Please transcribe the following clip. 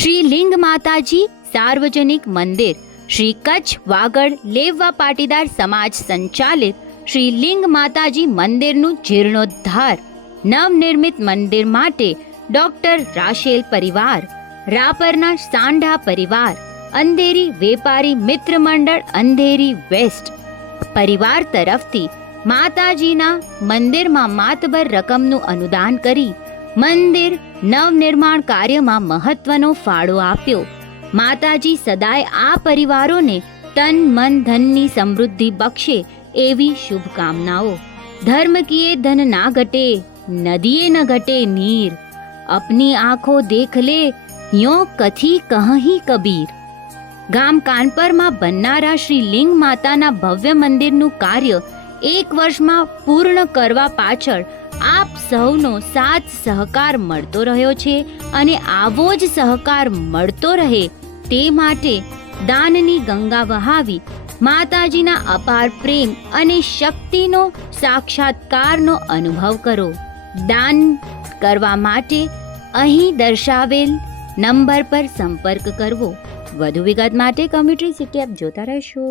શ્રી લિંગ માતાજી સાર્વજનિક મંદિર શ્રી કચ્છ વાગડ લેવવા પાટીદાર સમાજ સંચાલિત શ્રી લિંગ માતાજી મંદિરનું જીર્ણોદ્ધાર નવનિર્મિત મંદિર માટે ડોક્ટર રાશેલ પરિવાર, રાપરના સાંઢા પરિવાર, અંધેરી વેપારી મિત્ર મંડળ અંધેરી વેસ્ટ પરિવાર તરફથી માતાજીના મંદિરમાં માતબર રકમનું અનુદાન કરી મંદિર નવનિર્માણ કાર્યમાં મહત્વનો ફાળો આપ્યો. માતાજી સદાય આ પરિવારોને તન મન ધનની સમૃદ્ધિ બક્ષે એવી શુભકામનાઓ. ધર્મ કિએ ધન ના ઘટે, નદીએ ન ઘટે નીર, અપની આંખો દેખ લે યો કથી કહી કબીર. ગામ કાનપરમાં બનનારા શ્રી લિંગ માતાના ભવ્ય મંદિરનું કાર્ય 1 વર્ષમાં પૂર્ણ કરવા પાછળ આપ સૌનો સાથ સહકાર મળતો રહ્યો છે અને આવો જ સહકાર મળતો રહે તે માટે દાનની ગંગા વહાવી માતાજીના અપાર પ્રેમ અને શક્તિનો સાક્ષાત્કારનો અનુભવ કરો. દાન કરવા માટે અહીં દર્શાવેલ નંબર પર સંપર્ક કરવો. વધુ વિગત માટે કમ્યુનિટી સિટી એપ જોતા રહેશો.